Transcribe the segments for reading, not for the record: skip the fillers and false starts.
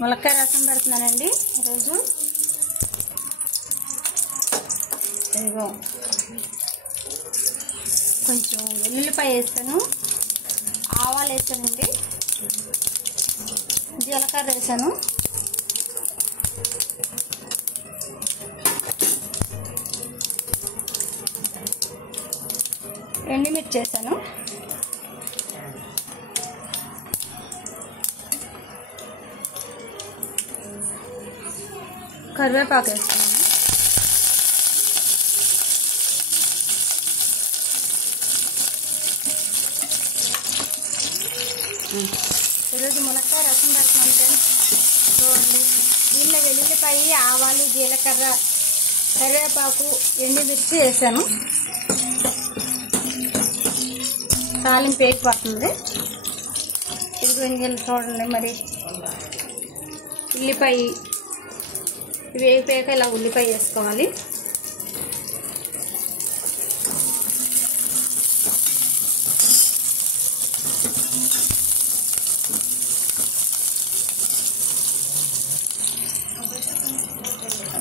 ములక్కాయ రసం పెడుతున్నానండి ఈరోజు. ఇదిగో కొంచెం వెల్లుల్లిపాయ వేసాను, ఆవాలు వేసానండి, జీలకర్ర వేసాను, ఎండుమిర్చి వేసాను, కరివేపాకు వేస్తున్నాను. ఈరోజు ములక్కాయ రసం పెడుతున్నాను ఫ్రెండ్స్. చూడండి, దీనిలో వెల్లుల్లిపాయ, ఆవాలు, జీలకర్ర, కరివేపాకు, ఎండుమిర్చి వేసాను. తాలింపు వేగిపోతుంది. ఇది చూడండి, మరి ఉల్లిపాయ వేగిపోయాక ఇలా ఉల్లిపాయ వేసుకోవాలి.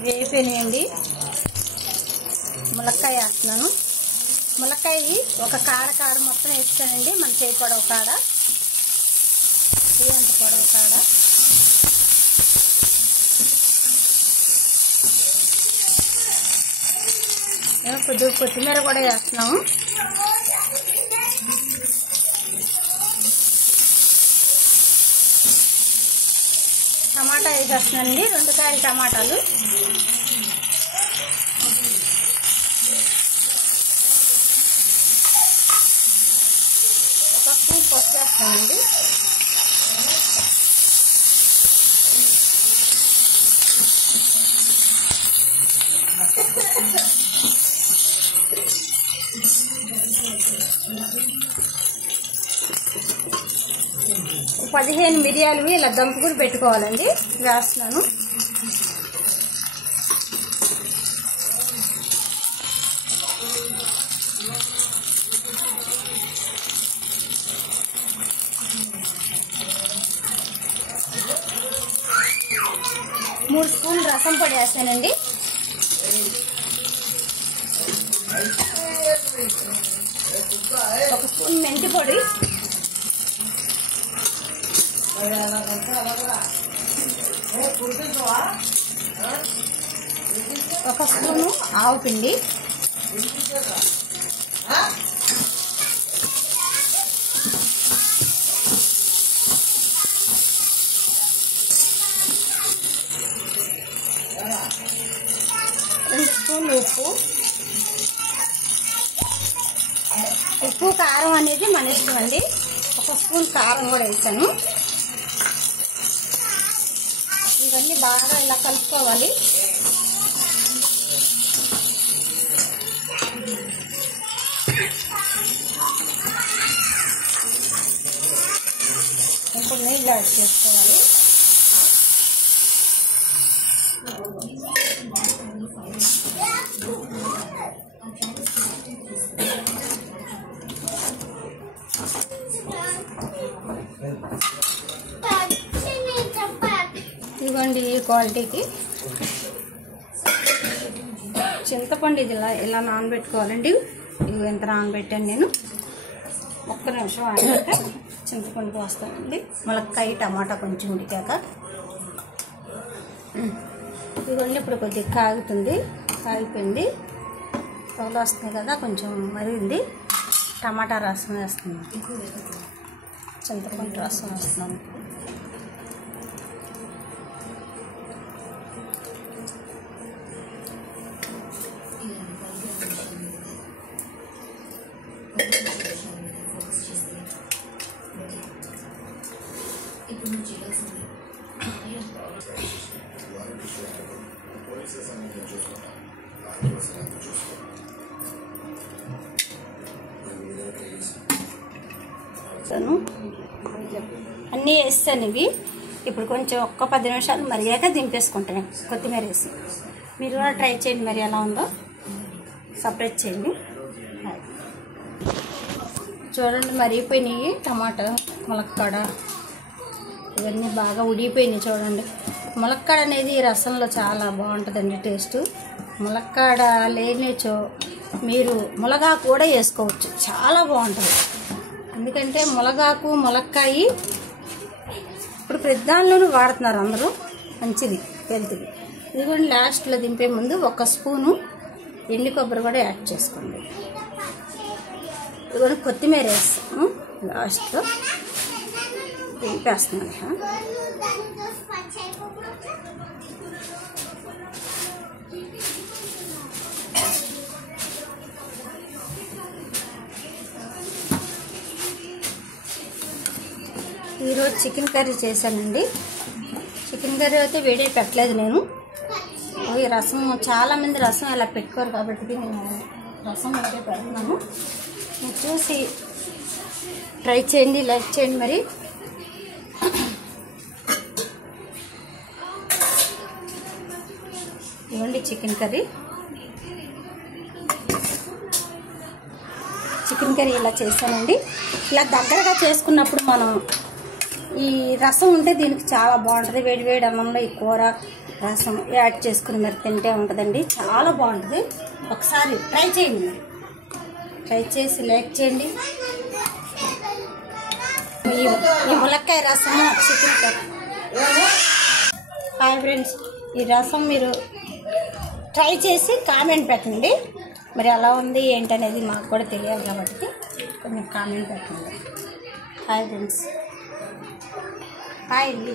వేగిపోయినాయండి. ములక్కాయ వేస్తున్నాను. ములక్కాయ ఒక కాడ మొత్తం వేస్తానండి. మన చేయి పొడవు కాడ, చేయి అంత పొడవు కాడ. కొద్దిగా కొత్తిమీర కూడా వేస్తున్నాము. టమాటా వేసేస్తున్నానండి, 2 కాయలు టమాటాలు. ఒక స్పూన్ పసుపు వేస్తానండి. ఒక 15 మిరియాలు ఇలా దంపుకుని పెట్టుకోవాలండి. వేస్తున్నాను. మూడు స్పూన్లు రసం పొడి వేస్తానండి. ఒక స్పూన్ మెంతి పొడి, ఒక స్పూను ఆవు పిండి, రెండు స్పూన్లు ఉప్పు. ఉప్పు కారం అనేది మన ఇష్టం అండి. ఒక స్పూన్ కారం కూడా వేసాను. ఇవన్నీ బాగా ఇలా కలుపుకోవాలి. ఇప్పుడు నీళ్ళు యాడ్ చేసుకోవాలి. ఇదిగోండి ఈ క్వాలిటీకి చింతపండు ఇది ఇలా నానబెట్టుకోవాలండి. ఇవి ఎంత నానబెట్టాను నేను. ఒక్క నిమిషం ఆగాక చింతపండు పోస్తానండి. ములక్కాయ టమాటా కొంచెం ఉడికాక. ఇదిగోండి ఇప్పుడు కొద్దిగా కాగుతుంది. కాగిపోయింది, తోలు వస్తుంది కదా, కొంచెం మరిగింది. టమాటా రసం వేస్తున్నాను, చింతపండు రసం వేస్తున్నాను. అన్నీ వేస్తాను ఇవి. ఇప్పుడు కొంచెం ఒక్క 10 నిమిషాలు మరిగాక దింపేసుకుంటాను కొత్తిమీర వేసి. మీరు కూడా ట్రై చేయండి, మరి ఎలా ఉందో సపరేట్ చేయండి. చూడండి మరిగిపోయినాయి టమాటా ములక్కాడ. ఇవన్నీ బాగా ఉడిగిపోయినాయి చూడండి. ములక్కాడ అనేది రసంలో చాలా బాగుంటుందండి టేస్ట్. ములక్కాడ లేనిచో మీరు ములగాకు కూడా వేసుకోవచ్చు, చాలా బాగుంటుంది. ఎందుకంటే ములగాకు ములక్కాయ ఇప్పుడు ప్రతిదానిలోనూ వాడుతున్నారు అందరూ, మంచిది హెల్త్కి. ఇదిగోండి లాస్ట్లో దింపే ముందు 1 స్పూను ఎండు కొబ్బరి కూడా యాడ్ చేసుకోండి. ఇదిగోండి కొత్తిమీర వేస్తాము లాస్ట్లో, దింపేస్తున్నాను. ఈరోజు చికెన్ కర్రీ చేశానండి. చికెన్ కర్రీ అయితే వేడే పెట్టలేదు నేను. ఈ రసం చాలామంది రసం అలా పెట్టుకోరు కాబట్టి నేను రసం వేడే పెడుతున్నాను. మీరు చూసి ట్రై చేయండి, లైక్ చేయండి. మరి ఇవ్వండి చికెన్ కర్రీ. చికెన్ కర్రీ ఇలా చేశానండి. ఇలా దగ్గరగా చేసుకున్నప్పుడు మనం ఈ రసం ఉంటే దీనికి చాలా బాగుంటుంది. వేడి వేడి అన్నంలో ఈ కూర రసం యాడ్ చేసుకుని మరి తింటే ఉంటుందండి, చాలా బాగుంటుంది. ఒకసారి ట్రై చేయండి, మరి ట్రై చేసి లైక్ చేయండి. ఈ ములక్కాయ రసము చికెన్ కర్రీ. హాయ్ ఫ్రెండ్స్, ఈ రసం మీరు ట్రై చేసి కామెంట్ పెట్టండి. మరి ఎలా ఉంది ఏంటనేది మాకు కూడా తెలియాలి కాబట్టి కొంచెం కామెంట్ పెట్టండి. హాయ్ ఫ్రెండ్స్, హాయ్ అండి.